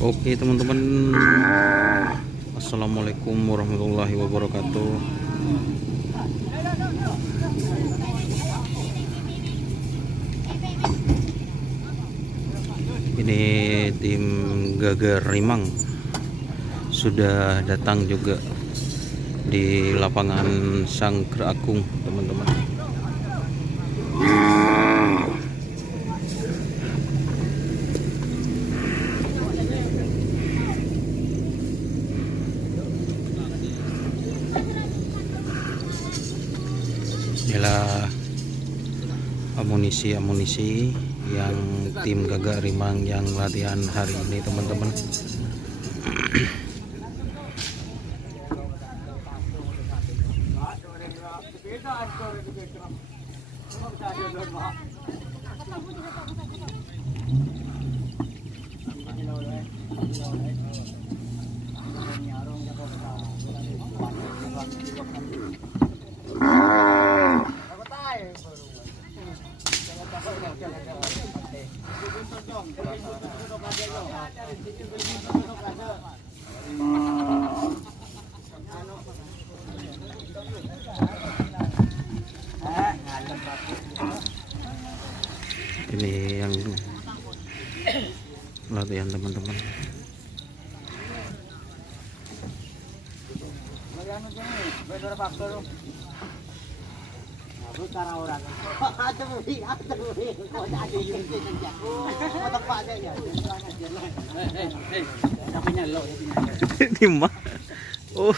Oke teman-teman, assalamualaikum warahmatullahi wabarakatuh. Ini tim Gagar Rimang sudah datang juga di lapangan Sangker Agung teman-teman. Inilah amunisi yang tim Gagar Rimang yang latihan hari ini teman-teman. Ini yang latihan teman-teman. Timah. Oh.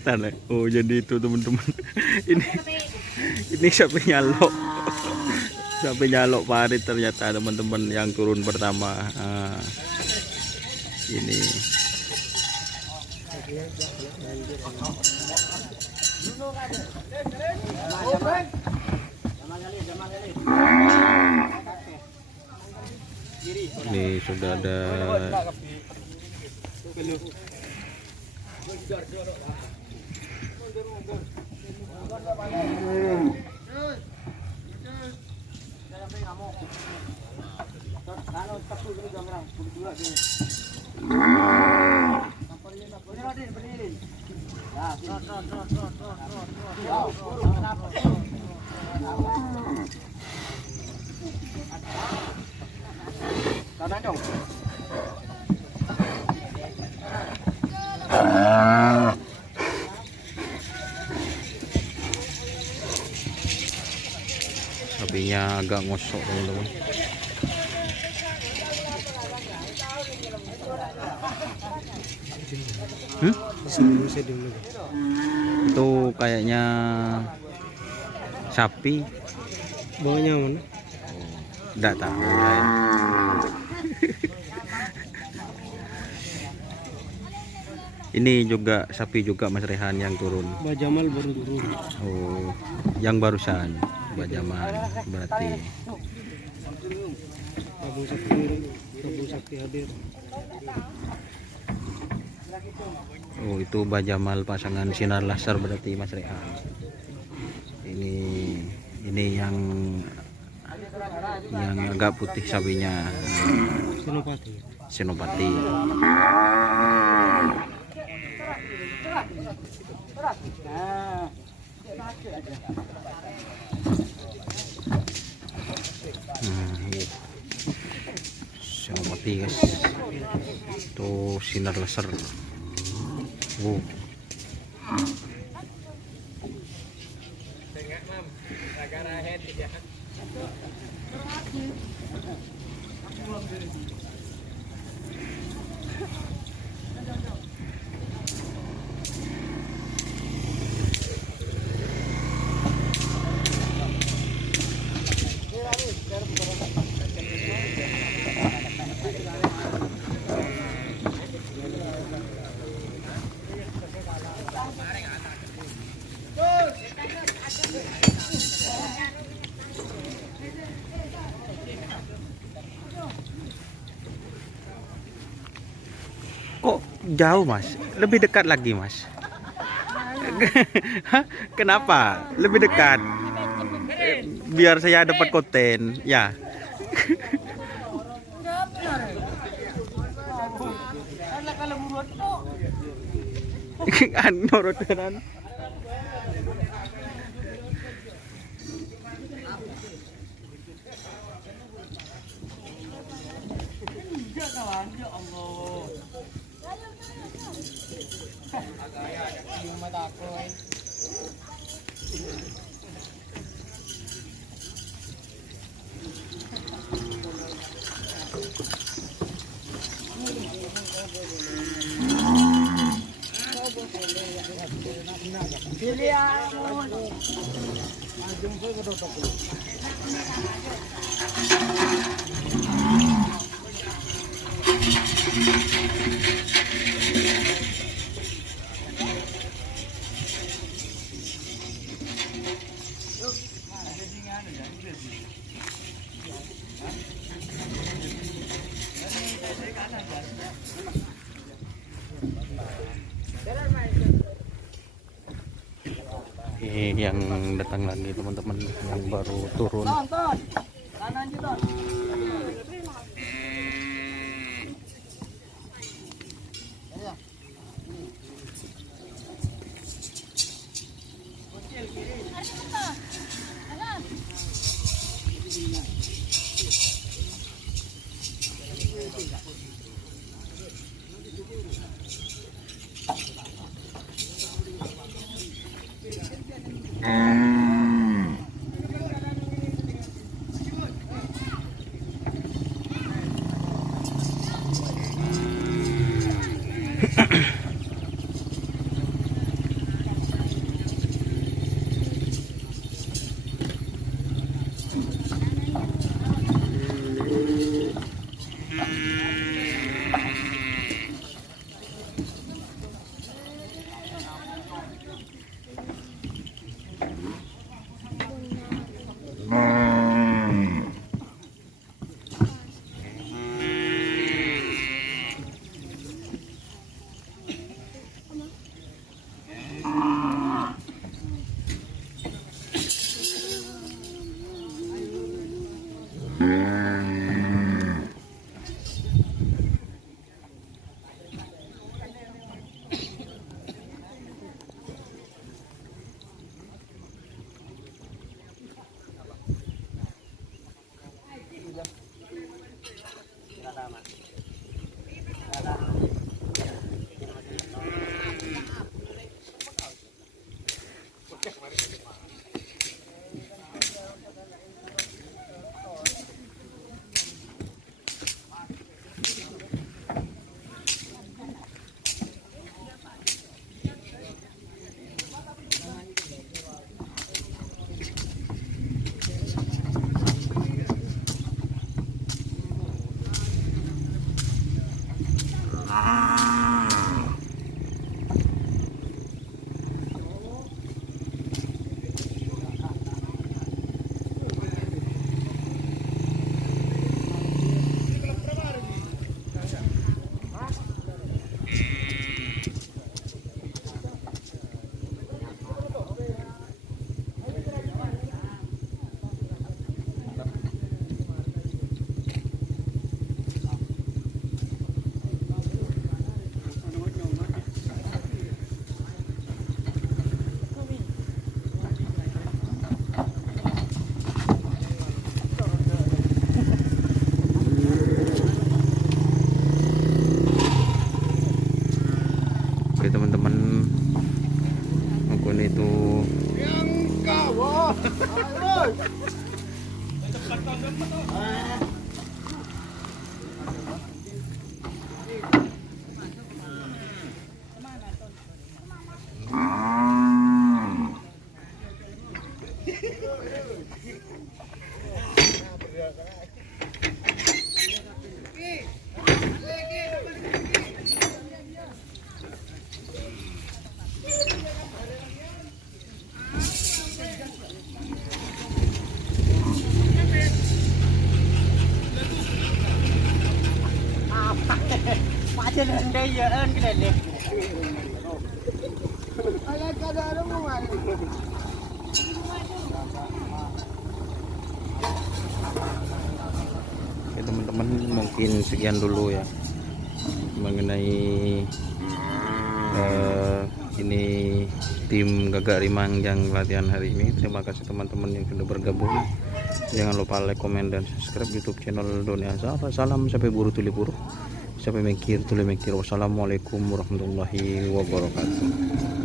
Tanah. Oh, jadi itu teman-teman. Ini sampai nyalok. Sampai nyalok parit ternyata teman-teman yang turun pertama. Ini. Ini sudah ada sapinya agak ngosok teman-teman. Itu kayaknya sapi. Bawahnya mana? Enggak tahu saya. Ini juga sapi juga Mas Rehan yang turun. Mbak Jamal baru turun. Oh, yang barusan Mbak Jamal berarti. Abu Sakti hadir. Oh, itu Mbak Jamal pasangan sinar laser berarti Mas Rehan. Ini yang agak putih sapinya. Senopati. Senopati guys. Itu sinar laser. Wow. Kok jauh Mas? Lebih dekat lagi Mas. Hah? Kenapa? Lebih dekat. Biar saya dapat konten. Ya. Ano rotaran? Yang datang lagi teman-teman yang baru turun. Oke teman-teman, akun itu trên đây giờ ơn cái này nè. Oke teman-teman, mungkin sekian dulu ya. mengenai ini tim Gagak Rimang yang latihan hari ini. Terima kasih teman-teman yang sudah bergabung. Jangan lupa like, komen, dan subscribe YouTube channel Doni Azhar. Salam sampai buru tuli buru, sampai mikir tuli mikir. Wassalamualaikum warahmatullahi wabarakatuh.